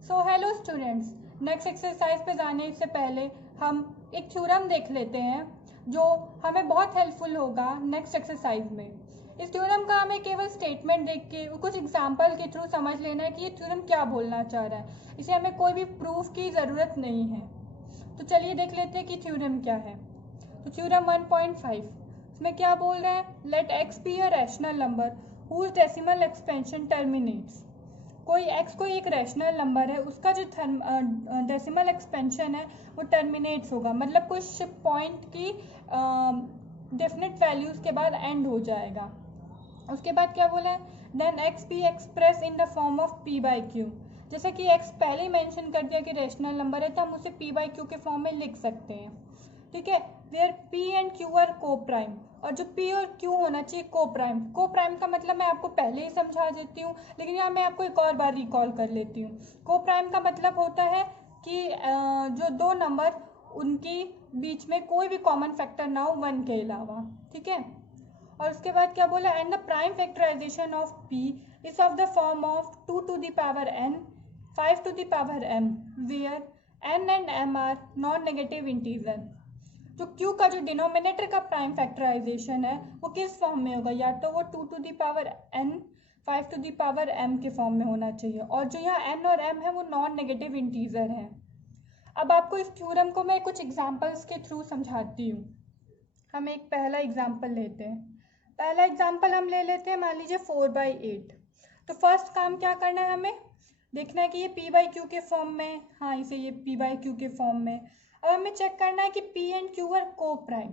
So hello students, next exercise पे जाने से पहले हम एक थ्योरम देख लेते हैं जो हमें बहुत हेल्पफुल होगा नेक्स्ट एक्सरसाइज में। इस थ्योरम का हमें केवल स्टेटमेंट देख के कुछ एग्जांपल के थ्रू समझ लेना है कि ये थ्योरम क्या बोलना चाह रहा है। इसे हमें कोई भी प्रूफ की ज़रूरत नहीं है। तो चलिए देख लेते हैं कि थ्योरम क्या है। तो थ्योरम 1.5 इसमें क्या बोल रहा है, let x be a rational number whose decimal expansion terminates. कोई x कोई एक रैशनल नंबर है, उसका जो डेसिमल एक्सपेंशन है वो टर्मिनेट्स होगा, मतलब कुछ पॉइंट की डेफिनेट वैल्यूज के बाद एंड हो जाएगा। उसके बाद क्या बोला है, then x be express in the form of p by q. जैसा कि x पहले ही मेंशन कर दिया कि रैशनल नंबर है तो हम उसे p बाई क्यू के फॉर्म में लिख सकते हैं। ठीक है, where p and q are coprime, और जो p और q होना चाहिए को प्राइम। को प्राइम का मतलब मैं आपको पहले ही समझा देती हूँ, लेकिन यहाँ मैं आपको एक और बार रिकॉल कर लेती हूँ। को प्राइम का मतलब होता है कि जो दो नंबर उनकी बीच में कोई भी कॉमन फैक्टर ना हो वन के अलावा। ठीक है, और उसके बाद क्या बोला, and the prime factorisation of p is of the form of 2 to the power n 5 to the power m where n and m are non negative integer. जो q का जो डिनोमिनेटर का प्राइम फैक्टराइजेशन है वो किस form में होगा, या तो वो 2 to the power n 5 to the power m के फॉर्म में होना चाहिए, और जो यहाँ n और m है वो नॉन नेगेटिव इंटीजर है। अब आपको इस थ्योरम को मैं कुछ एग्जांपल्स के थ्रू समझाती हूँ। हम एक पहला एग्जांपल लेते हैं। पहला एग्जांपल हम ले लेते हैं, मान लीजिए 4/8। तो फर्स्ट काम क्या करना है, हमें देखना है कि ये p बाई क्यू के फॉर्म में, हाँ इसे ये p बाई क्यू के फॉर्म में। अब हमें चेक करना है कि p एंड q आर को प्राइम।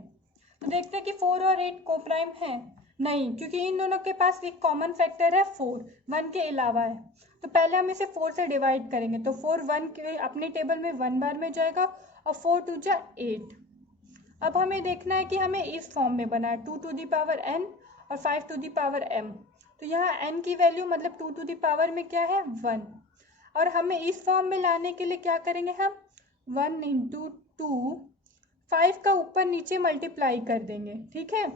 तो देखते हैं कि 4 और 8 को प्राइम है, नहीं, क्योंकि इन दोनों के पास एक कॉमन फैक्टर है 4, 1 के अलावा है। तो पहले हम इसे 4 से डिवाइड करेंगे, तो 4 1 के अपने टेबल में 1 बार में जाएगा और 4 2 जा 8। अब हमें देखना है कि हमें इस फॉर्म में बना है 2 to the power n और 5 to the power m। तो यहाँ n की वैल्यू मतलब 2 to the power में क्या है 1, और हमें इस फॉर्म में लाने के लिए क्या करेंगे, हम 1 into 2 5 का ऊपर नीचे मल्टीप्लाई कर देंगे। ठीक है, तो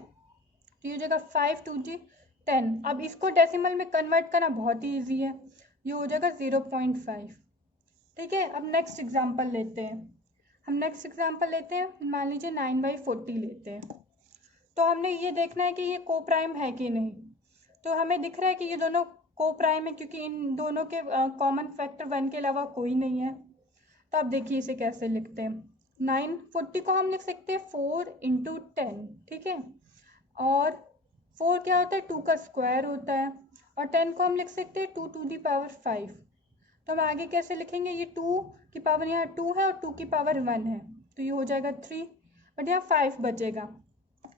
ये हो जाएगा 5 2 जी 10। अब इसको डेसिमल में कन्वर्ट करना बहुत ही ईजी है, ये हो जाएगा 0.5। ठीक है, अब नेक्स्ट एग्जाम्पल लेते हैं। हम नेक्स्ट एग्जाम्पल लेते हैं, मान लीजिए 9/40 लेते हैं। तो हमने ये देखना है कि ये को प्राइम है कि नहीं। तो हमें दिख रहा है कि ये दोनों को प्राइम है, क्योंकि इन दोनों के कॉमन फैक्टर 1 के अलावा कोई नहीं है। तो अब देखिए इसे कैसे लिखते हैं। 940 को हम लिख सकते हैं 4 into 10। ठीक है, और 4 क्या होता है, 2 का स्क्वायर होता है, और 10 को हम लिख सकते हैं 2 to the power 5। तो हम आगे कैसे लिखेंगे, ये 2 की पावर यहाँ 2 है और 2 की पावर 1 है, तो ये हो जाएगा 3, बट यहाँ 5 बचेगा।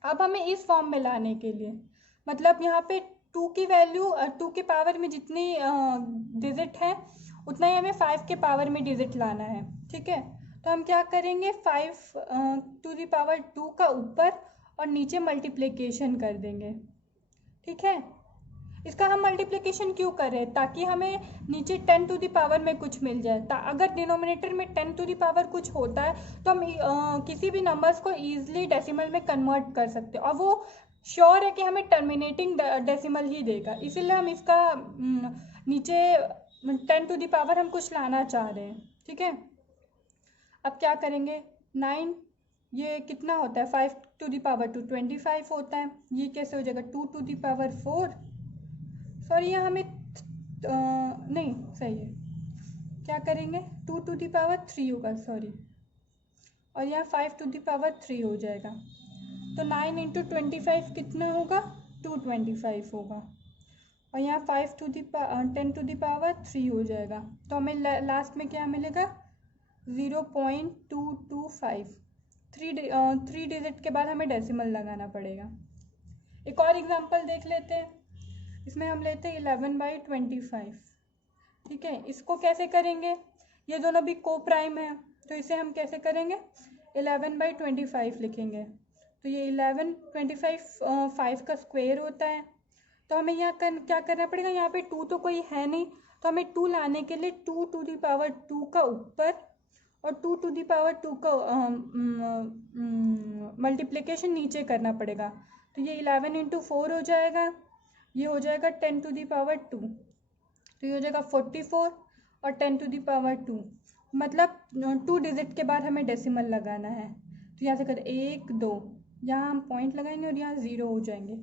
अब हमें इस फॉर्म में लाने के लिए, मतलब यहाँ पे 2 की वैल्यू 2 के पावर में जितनी डिजिट है उतना ही हमें 5 के पावर में डिजिट लाना है। ठीक है, तो हम क्या करेंगे, 5 to the power 2 का ऊपर और नीचे मल्टीप्लिकेशन कर देंगे। ठीक है, इसका हम मल्टीप्लिकेशन क्यों कर रहे हैं, ताकि हमें नीचे 10 to the power में कुछ मिल जाए। अगर डिनोमिनेटर में 10 to the power कुछ होता है तो हम किसी भी नंबर्स को ईजिली डेसिमल में कन्वर्ट कर सकते हैं, और वो श्योर है कि हमें टर्मिनेटिंग डेसिमल ही देगा, इसीलिए हम इसका नीचे 10 to the power हम कुछ लाना चाह रहे हैं। ठीक है, अब क्या करेंगे, 9 ये कितना होता है, 5 to the power 2 25 होता है, ये कैसे हो जाएगा 2 to the power 4। सॉरी यहाँ हमें नहीं सही है, क्या करेंगे 2 to the power 3 होगा, सॉरी, और यहाँ 5 to the power 3 हो जाएगा। तो 9 into 25 कितना होगा, 225 होगा, और यहाँ 5 to the 10 to the power 3 हो जाएगा। तो हमें लास्ट में क्या मिलेगा, 0.225। 3 डिजिट के बाद हमें डेसिमल लगाना पड़ेगा। एक और एग्जांपल देख लेते हैं, इसमें हम लेते हैं 11/25। ठीक है, इसको कैसे करेंगे, ये दोनों भी को प्राइम है, तो इसे हम कैसे करेंगे, 11/25 लिखेंगे। तो ये 11/25 5 का स्क्वायर होता है, तो हमें यहाँ क्या करना पड़ेगा, यहाँ पे 2 तो कोई है नहीं, तो हमें 2 लाने के लिए 2 to the power 2 का ऊपर और 2 to the power 2 का मल्टीप्लिकेशन नीचे करना पड़ेगा। तो ये 11 into 4 हो जाएगा, ये हो जाएगा 10 to the power 2, तो ये हो जाएगा 44, और 10⁻², मतलब 2 डिजिट के बाद हमें डेसिमल लगाना है। तो यहाँ से कर 1 2, यहाँ हम पॉइंट लगाएंगे और यहाँ 0 हो जाएंगे।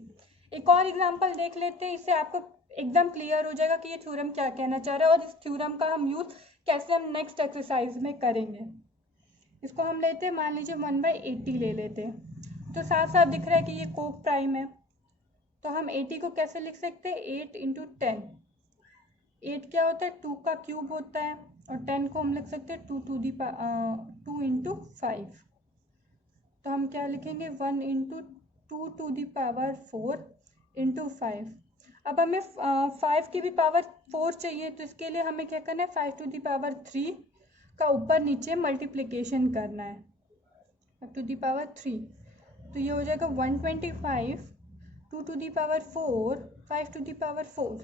एक और एग्जांपल देख लेते हैं, इससे आपको एकदम क्लियर हो जाएगा कि ये थ्योरम क्या कहना चाह रहा है और इस थ्योरम का हम यूज़ कैसे हम नेक्स्ट एक्सरसाइज में करेंगे। इसको हम लेते हैं, मान लीजिए 1/80 ले लेते हैं। तो साफ साफ दिख रहा है कि ये को प्राइम है। तो हम 80 को कैसे लिख सकते हैं, 8 × 10। 8 क्या होता है, 2 का क्यूब होता है, और 10 को हम लिख सकते हैं 2 × 5। तो हम क्या लिखेंगे, 1 × 2⁴ × 5। अब हमें 5 की भी पावर 4 चाहिए, तो इसके लिए हमें क्या करना है, 5⁻³ का ऊपर नीचे मल्टीप्लिकेशन करना है, 5⁻3। तो ये हो जाएगा 125, 2⁴, 5⁴,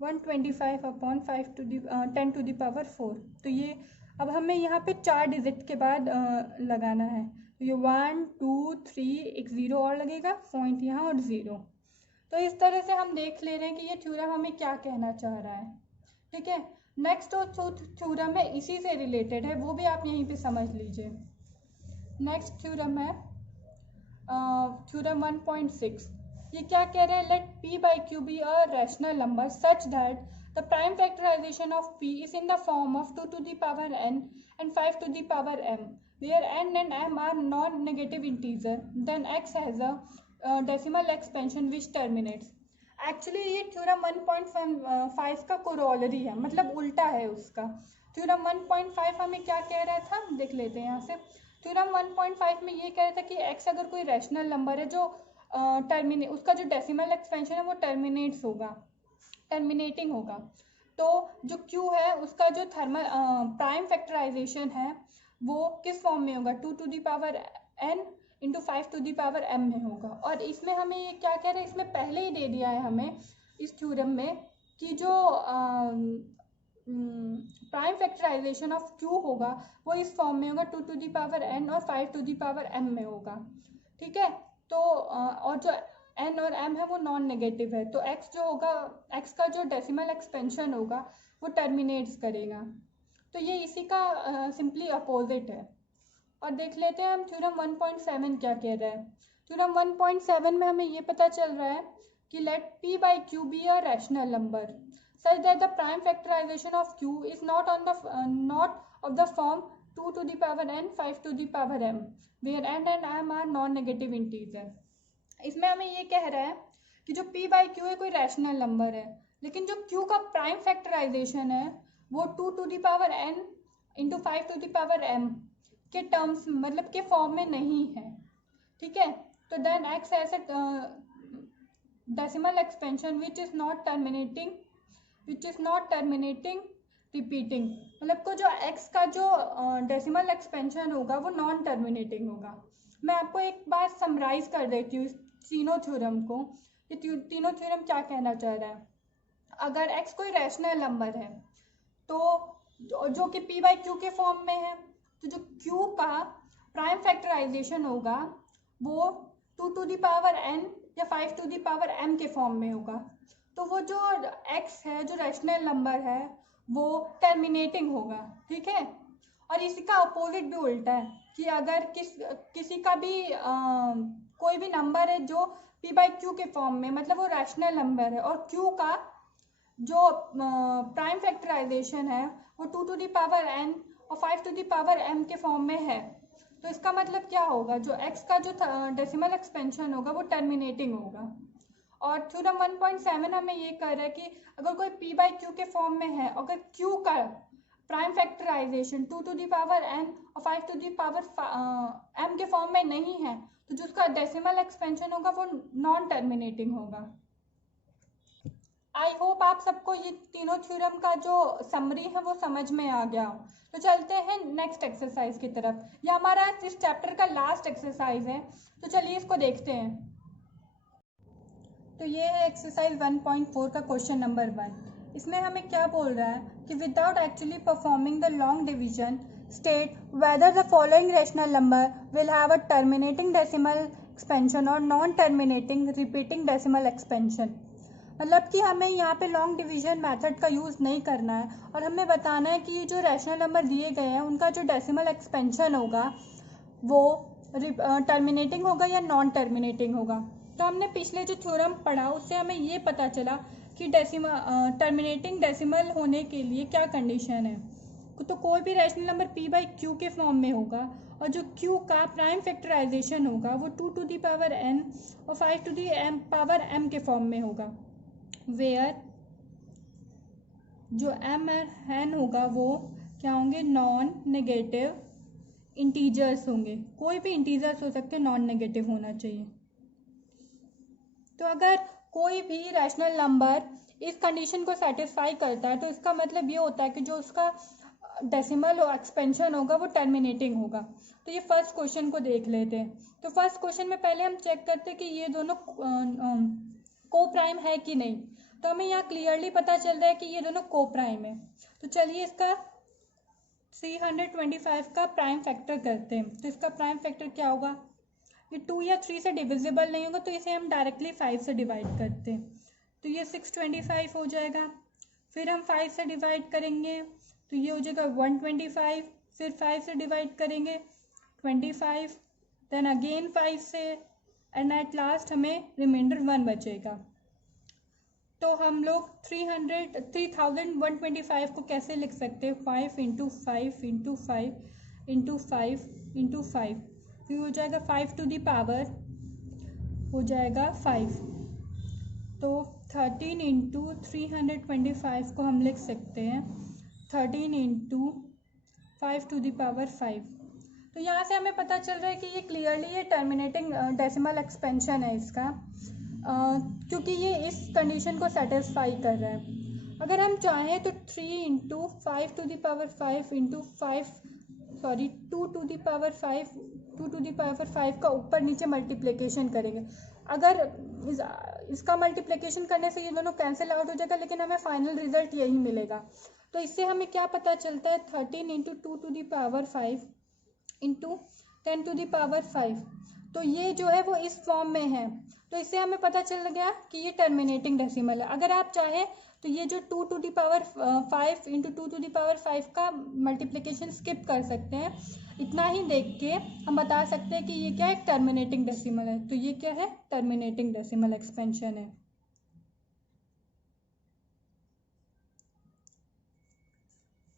125/10⁴। तो ये अब हमें यहाँ पे 4 डिजिट के बाद लगाना है। तो ये 1 2 3, एक 0 और लगेगा, पॉइंट यहाँ और 0। तो इस तरह से हम देख ले रहे हैं कि ये थ्योरम हमें क्या कहना चाह रहा है। ठीक है, नेक्स्ट जो थ्योरम है इसी से रिलेटेड है, वो भी आप यहीं पे समझ लीजिए। नेक्स्ट थ्योरम है थ्योरम 1.6। ये क्या कह रहे हैं, let p/q be a rational number such that the prime factorisation of p is in the form of 2⁻n and 5⁻m, where n and m are non-negative integer, then x has a decimal expansion which terminates। Actually ये theorem 1.5 का corollary है, मतलब उल्टा है उसका। Theorem 1.5 हमें क्या कह रहा था, देख लेते हैं यहाँ से। थ्योरम 1.5 में ये कह रहा था कि x अगर कोई रैशनल नंबर है जो उसका जो डेसिमल एक्सपेंशन है वो टर्मिनेटिंग होगा। तो जो q है उसका जो प्राइम फैक्टराइजेशन है वो किस फॉर्म में होगा, 2⁻n × 5⁻m में होगा। और इसमें हमें ये क्या कह रहे हैं, इसमें पहले ही दे दिया है हमें इस थ्योरम में कि जो प्राइम फैक्टराइजेशन ऑफ q होगा वो इस फॉर्म में होगा, 2⁻n और 5⁻m में होगा। ठीक है, तो और जो n और m है वो नॉन नेगेटिव है, तो x जो होगा, x का जो डेसिमल एक्सपेंशन होगा वो टर्मिनेट्स करेगा। तो ये इसी का सिंपली अपोजिट है। और देख लेते हैं हम थ्योरम 1.7 क्या कह रहा है। थ्योरम 1.7 में हमें ये पता चल रहा है कि let p/q be a rational number such that the prime factorization of q is not of the form 2⁻n 5⁻m, where n and m are non-negative integer। इसमें हमें ये कह रहा है कि जो p/q है कोई रैशनल नंबर है, लेकिन जो q का प्राइम फैक्टराइजेशन है वो 2⁻n × 5⁻m के टर्म्स मतलब के फॉर्म में नहीं है। ठीक है, तो then x has a decimal expansion which is not terminating repeating, मतलब को जो x का जो डेसिमल एक्सपेंशन होगा वो नॉन टर्मिनेटिंग होगा। मैं आपको एक बार समराइज कर देती हूँ इस तीनों थ्योरम को। ये तीनों थ्योरम क्या कहना चाह रहा है, अगर x कोई रैशनल नंबर है तो जो कि p/q के फॉर्म में है, तो जो q का प्राइम फैक्टराइजेशन होगा वो 2⁻n या 5⁻m के फॉर्म में होगा। तो वो जो x है जो रैशनल नंबर है वो टर्मिनेटिंग होगा। ठीक है, और इसी का अपोजिट भी उल्टा है कि अगर किसी का भी कोई भी नंबर है जो p/q के फॉर्म में, मतलब वो रैशनल नंबर है और q का जो प्राइम फैक्टराइजेशन है वो 2⁻n और 5⁻m के फॉर्म में है, तो इसका मतलब क्या होगा, जो x का जो डेसिमल एक्सपेंशन होगा वो टर्मिनेटिंग होगा। और थ्योरम 1.7 हमें ये कह रहा है कि अगर कोई p/q के फॉर्म में है, अगर q का प्राइम फैक्टराइजेशन 2⁻n और 5⁻m के फॉर्म में नहीं है, तो जो उसका डेसिमल एक्सपेंशन होगा वो नॉन टर्मिनेटिंग होगा। आई होप आप सबको ये तीनों थ्योरम का जो समरी है वो समझ में आ गया हो। तो चलते हैं नेक्स्ट एक्सरसाइज की तरफ। ये हमारा इस चैप्टर का लास्ट एक्सरसाइज है, तो चलिए इसको देखते हैं। तो ये है एक्सरसाइज 1.4 का क्वेश्चन नंबर 1। इसमें हमें क्या बोल रहा है कि without actually performing the long division state whether the following rational number will have a terminating decimal expansion और non terminating repeating decimal expansion. मतलब कि हमें यहाँ पे लॉन्ग डिवीजन मेथड का यूज़ नहीं करना है और हमें बताना है कि ये जो रैशनल नंबर दिए गए हैं उनका जो डेसिमल एक्सपेंशन होगा वो टर्मिनेटिंग होगा या नॉन टर्मिनेटिंग होगा। तो हमने पिछले जो थ्योरम पढ़ा उससे हमें ये पता चला कि टर्मिनेटिंग डेसिमल होने के लिए क्या कंडीशन है। तो कोई भी rational number p by q के फॉर्म में होगा और जो q का प्राइम फैक्टराइजेशन होगा वो 2 टू दी पावर n और 5 टू दी पावर m के फॉर्म में होगा, वेयर जो m n होगा वो क्या होंगे, नॉन नेगेटिव इंटीजर्स होंगे। कोई भी इंटीजर्स हो सकते हैं, नॉन नेगेटिव होना चाहिए। तो अगर कोई भी रैशनल नंबर इस कंडीशन को सेटिस्फाई करता है तो इसका मतलब ये होता है कि जो उसका डेसिमल एक्सपेंशन होगा वो टर्मिनेटिंग होगा। तो ये फर्स्ट क्वेश्चन को देख लेते हैं। तो फर्स्ट क्वेश्चन में पहले हम चेक करते हैं कि ये दोनों को प्राइम है कि नहीं। तो हमें यहाँ क्लियरली पता चल रहा है कि ये दोनों को प्राइम है। तो चलिए इसका 325 का प्राइम फैक्टर करते हैं। तो इसका प्राइम फैक्टर क्या होगा, ये 2 या 3 से डिविजिबल नहीं होगा तो इसे हम डायरेक्टली 5 से डिवाइड करते हैं। तो ये 625 हो जाएगा। फिर हम 5 से डिवाइड करेंगे तो ये हो जाएगा 125। फिर 5 से डिवाइड करेंगे 25, देन अगेन 5 से, एंड एट लास्ट हमें रिमाइंडर 1 बचेगा। तो हम लोग 3125 को कैसे लिख सकते हैं, 5 इंटू 5 इंटू 5 इंटू 5 इंटू 5, फिर हो जाएगा 5 टू दी पावर हो जाएगा 5। तो 13 इंटू 325 को हम लिख सकते हैं 13 इंटू 5 टू दी पावर 5। तो यहाँ से हमें पता चल रहा है कि ये क्लियरली ये टर्मिनेटिंग डेसिमल एक्सपेंशन है इसका, क्योंकि ये इस कंडीशन को सेटिस्फाई कर रहा है। अगर हम चाहें तो 3 into 5 to the power 5 into 2 to the power 5 का ऊपर नीचे मल्टीप्लिकेशन करेंगे। अगर इसका मल्टीप्लिकेशन करने से ये दोनों कैंसिल आउट हो जाएगा, लेकिन हमें फाइनल रिजल्ट यही मिलेगा। तो इससे हमें क्या पता चलता है, 13 into 2 to the power 5 into 10 to the power 5। तो ये जो है वो इस फॉर्म में है। तो इससे हमें पता चल गया कि ये टर्मिनेटिंग डेसिमल है। अगर आप चाहें तो ये जो 2 to the power 5 into 2 to the power 5 का मल्टीप्लिकेशन स्किप कर सकते हैं। इतना ही देख के हम बता सकते हैं कि ये क्या है, टर्मिनेटिंग डेसिमल है। तो ये क्या है, टर्मिनेटिंग डेसिमल एक्सपेंशन है।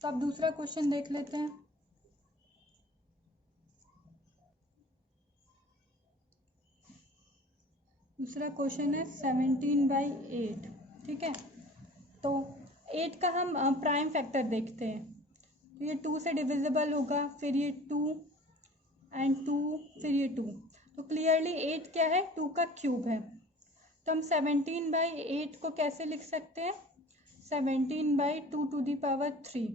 तो अब दूसरा क्वेश्चन देख लेते हैं। दूसरा क्वेश्चन है 17/8। ठीक है, तो 8 का हम प्राइम फैक्टर देखते हैं। तो ये 2 से डिविजिबल होगा, फिर ये 2 एंड 2, फिर ये 2। तो क्लियरली 8 क्या है, 2 का क्यूब है। तो हम 17/8 को कैसे लिख सकते हैं, 17/2 टू दी पावर 3।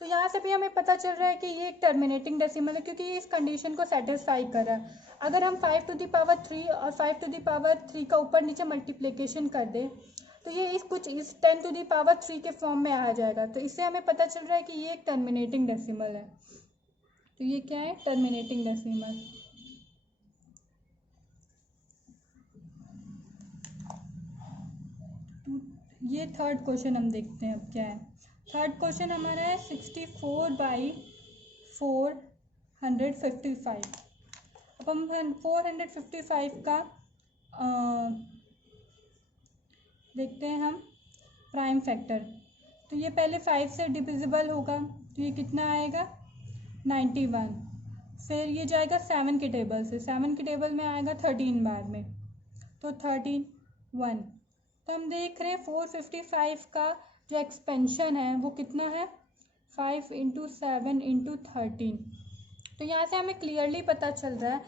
तो यहाँ से भी हमें पता चल रहा है कि ये एक टर्मिनेटिंग डेसिमल है, क्योंकि ये इस कंडीशन को सेटिस्फाई कर रहा है। अगर हम 5 टू दी पावर 3 और 5 टू दी पावर 3 का ऊपर नीचे मल्टीप्लिकेशन कर दें तो ये इस 10 टू दी पावर 3 के फॉर्म में आ जाएगा। तो इससे हमें पता चल रहा है कि ये एक टर्मिनेटिंग डेसिमल है। तो ये क्या है, टर्मिनेटिंग डेसिमल। ये थर्ड क्वेश्चन हम देखते हैं अब क्या है। थर्ड क्वेश्चन हमारा है 64/455। अब हम 455 का देखते हैं हम प्राइम फैक्टर। तो ये पहले 5 से डिविजिबल होगा, तो ये कितना आएगा, 91। फिर ये जाएगा 7 के टेबल से, 7 के टेबल में आएगा 13 बार में, तो 13 1। तो हम देख रहे हैं 455 का जो एक्सपेंशन है वो कितना है, 5 इंटू 7 इंटू 13। तो यहाँ से हमें क्लियरली पता चल रहा है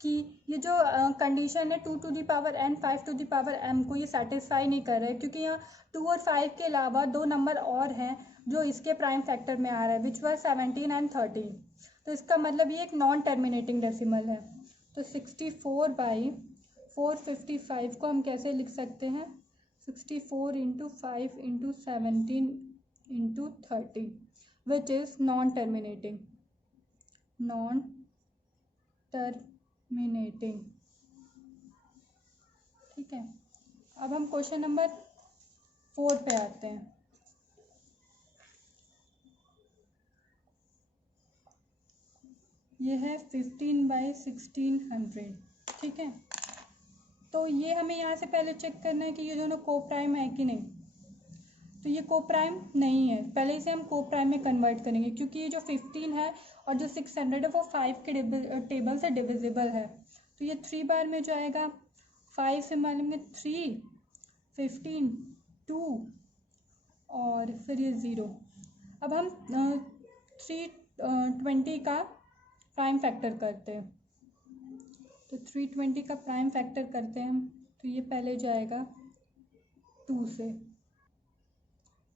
कि ये जो कंडीशन है 2 to the power n 5 to the power m को ये सेटिस्फाई नहीं कर रहा है, क्योंकि यहाँ 2 और 5 के अलावा 2 नंबर और हैं जो इसके प्राइम फैक्टर में आ रहा है, विच वर 17 एंड 13। तो इसका मतलब ये एक नॉन टर्मिनेटिंग डेसिमल है। तो 64/455 को हम कैसे लिख सकते हैं, 64 into 5 into 17 into 30, which is non terminating. ठीक है, अब हम क्वेश्चन नंबर 4 पे आते हैं। ये है 15/1600, ठीक है। तो ये हमें यहाँ से पहले चेक करना है कि ये दोनों को प्राइम है कि नहीं। तो ये को प्राइम नहीं है, पहले इसे हम को प्राइम में कन्वर्ट करेंगे, क्योंकि ये जो 15 है और जो 600 है वो 5 के टेबल से डिविजिबल है। तो ये 3 बार में जो आएगा 5 से मानेंगे 3, 15, 2 और फिर ये 0। अब हम 320 का प्राइम फैक्टर करते हैं। तो 320 का प्राइम फैक्टर करते हैं हम, तो ये पहले जाएगा 2 से,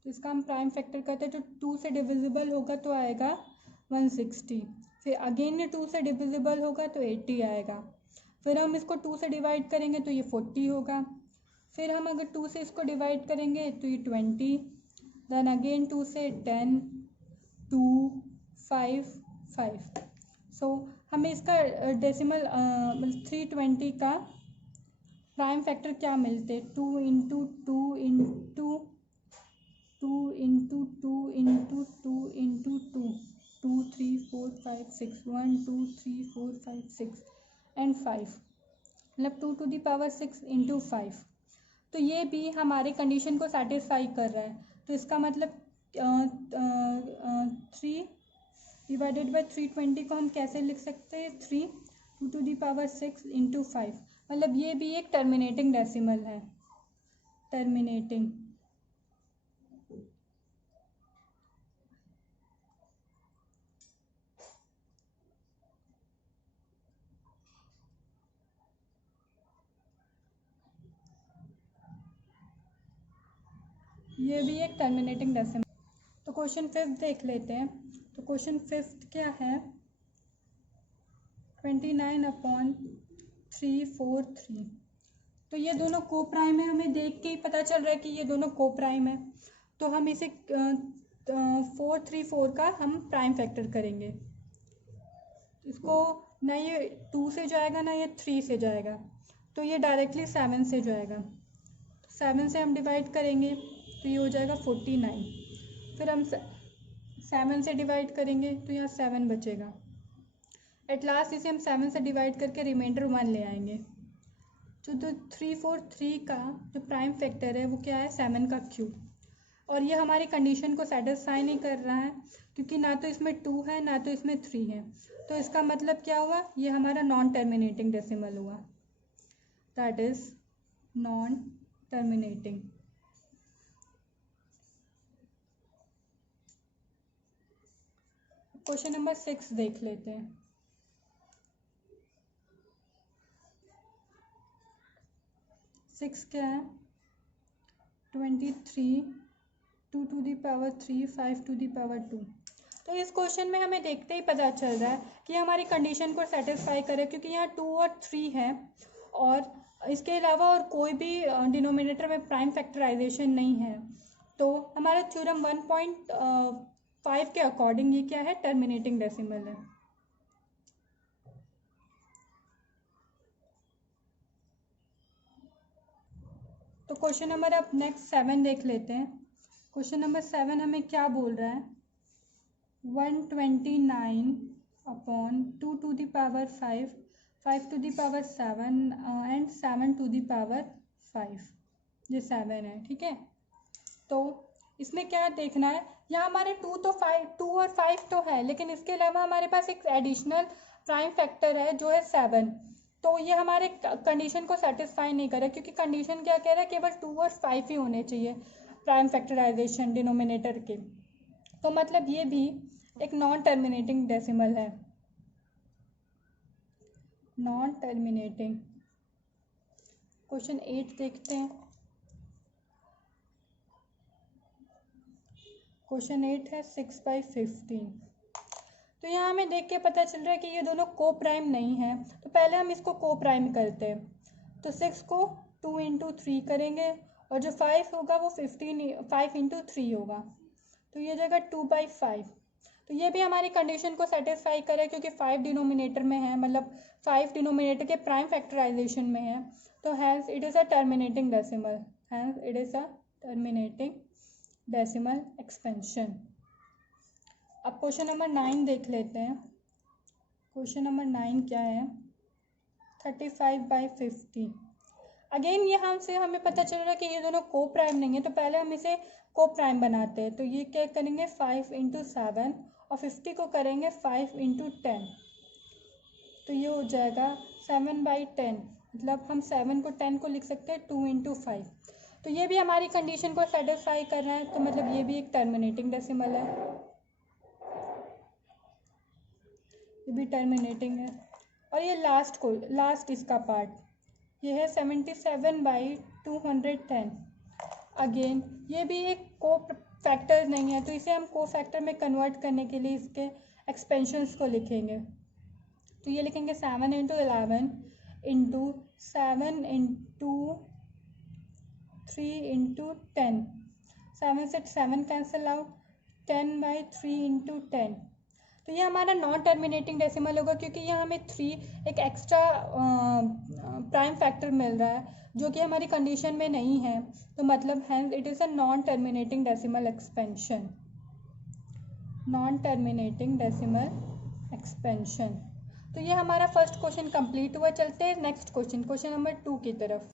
तो इसका हम प्राइम फैक्टर करते हैं। जो 2 से डिविजिबल होगा तो आएगा 160, फिर अगेन ये 2 से डिविजिबल होगा तो 80 आएगा, फिर हम इसको 2 से डिवाइड करेंगे तो ये 40 होगा, फिर हम अगर 2 से इसको डिवाइड करेंगे तो ये 20, देन अगेन 2 से 10, 2, 5, 5। सो हमें इसका डेसिमल 320 का प्राइम फैक्टर क्या मिलते, 2 into 2 into 2 into 2 into 2 into 2, 2, 3, 4, 5, 6, 1, 2, 3, 4, 5, 6 and 5, मतलब 2 to the power 6 इंटू 5। तो ये भी हमारे कंडीशन को सेटिस्फाई कर रहा है। तो इसका मतलब 3 डिवाइडेड बाई 320 को हम कैसे लिख सकते हैं, 3, 2 to the power 6 इंटू 5, मतलब ये भी एक टर्मिनेटिंग डेसिमल है, टर्मिनेटिंग। ये भी एक टर्मिनेटिंग डेसिमल। तो क्वेश्चन 5 देख लेते हैं। तो क्वेश्चन 5 क्या है, 29/343। तो ये दोनों को प्राइम है, हमें देख के ही पता चल रहा है कि ये दोनों को प्राइम है। तो हम इसे 434 का हम प्राइम फैक्टर करेंगे। इसको ना ये 2 से जाएगा ना ये 3 से जाएगा, तो ये डायरेक्टली 7 से जाएगा। 7 से हम डिवाइड करेंगे तो ये हो जाएगा 49, फिर हम 7 से डिवाइड करेंगे तो यहाँ 7 बचेगा। एट लास्ट इसे हम 7 से डिवाइड करके रिमाइंडर 1 ले आएंगे। तो 343 का जो प्राइम फैक्टर है वो क्या है, 7 का क्यूब। और ये हमारी कंडीशन को सेटिस्फाई नहीं कर रहा है, क्योंकि ना तो इसमें 2 है ना तो इसमें 3 है। तो इसका मतलब क्या हुआ, ये हमारा नॉन टर्मिनेटिंग डेसिमल हुआ, that is non terminating. Question number 6 देख लेते हैं। सिक्स क्या है, 23, 2 to the power 3, 5 to the power 2। तो इस क्वेश्चन में हमें देखते ही पता चल रहा है कि हमारी कंडीशन को सेटिस्फाई करे, क्योंकि यहाँ 2 और 3 है और इसके अलावा और कोई भी डिनोमिनेटर में प्राइम फैक्टराइजेशन नहीं है। तो हमारा थ्योरम 1.5 के अकॉर्डिंग ये क्या है, टर्मिनेटिंग डेसिमल है। तो क्वेश्चन नंबर अब नेक्स्ट 7 देख लेते हैं। क्वेश्चन नंबर 7 हमें क्या बोल रहा है, 129/2 to the power 5, 5 to the power 7 and 7 to the power 5, ये 7 है, ठीक है। तो इसमें क्या देखना है, यहाँ हमारे 2 और 5 तो है, लेकिन इसके अलावा हमारे पास एक एडिशनल प्राइम फैक्टर है जो है 7। तो ये हमारे कंडीशन को सेटिस्फाई नहीं कर रहा, क्योंकि कंडीशन क्या कह रहा है, केवल 2 और 5 ही होने चाहिए प्राइम फैक्टराइजेशन डिनोमिनेटर के। तो मतलब ये भी एक नॉन टर्मिनेटिंग डेसिमल है, नॉन टर्मिनेटिंग। क्वेश्चन 8 देखते हैं। क्वेश्चन 8 है 6/15। तो यहाँ हमें देख के पता चल रहा है कि ये दोनों को प्राइम नहीं है। तो पहले हम इसको को प्राइम करते हैं। तो 6 को 2 इंटू 3 करेंगे और जो 5 होगा वो 5 इंटू 3 होगा, तो ये जाएगा 2/5। तो ये भी हमारी कंडीशन को सेटिस्फाई करे, क्योंकि 5 डिनोमिनेटर में है, मतलब 5 डिनोमिनेटर के प्राइम फैक्टराइजेशन में है। तो hence it is a terminating decimal, hence it is a terminating decimal expansion. अब क्वेश्चन नंबर 9 देख लेते हैं। क्वेश्चन नंबर 9 क्या है? 35/50। अगेन यहाँ से हमें पता चल रहा है कि ये दोनों को प्राइम नहीं है, तो पहले हम इसे को प्राइम बनाते हैं। तो ये क्या करेंगे, 5 × 7 और 50 को करेंगे 5 × 10, तो ये हो जाएगा 7/10। मतलब हम 7 को 10 को लिख सकते हैं 2 × 5। तो ये भी हमारी कंडीशन को सेटिस्फाई कर रहा है, तो मतलब ये भी एक टर्मिनेटिंग डेसिमल है, ये भी टर्मिनेटिंग है। और ये लास्ट इसका पार्ट ये है 77/210। अगेन ये भी एक को फैक्टर नहीं है, तो इसे हम को फैक्टर में कन्वर्ट करने के लिए इसके एक्सपेंशंस को लिखेंगे। तो ये लिखेंगे 7 × 11 × 7 × 3 × 10। 7 से 7 कैंसिल आउट, 10/3 × 10। तो ये हमारा नॉन टर्मिनेटिंग डेसिमल होगा, क्योंकि यहाँ हमें 3 एक एक्स्ट्रा प्राइम फैक्टर मिल रहा है जो कि हमारी कंडीशन में नहीं है, तो मतलब hence it is a non terminating decimal expansion. Non terminating decimal expansion. तो ये हमारा फर्स्ट क्वेश्चन कंप्लीट हुआ। चलते हैं नेक्स्ट क्वेश्चन नंबर 2 की तरफ।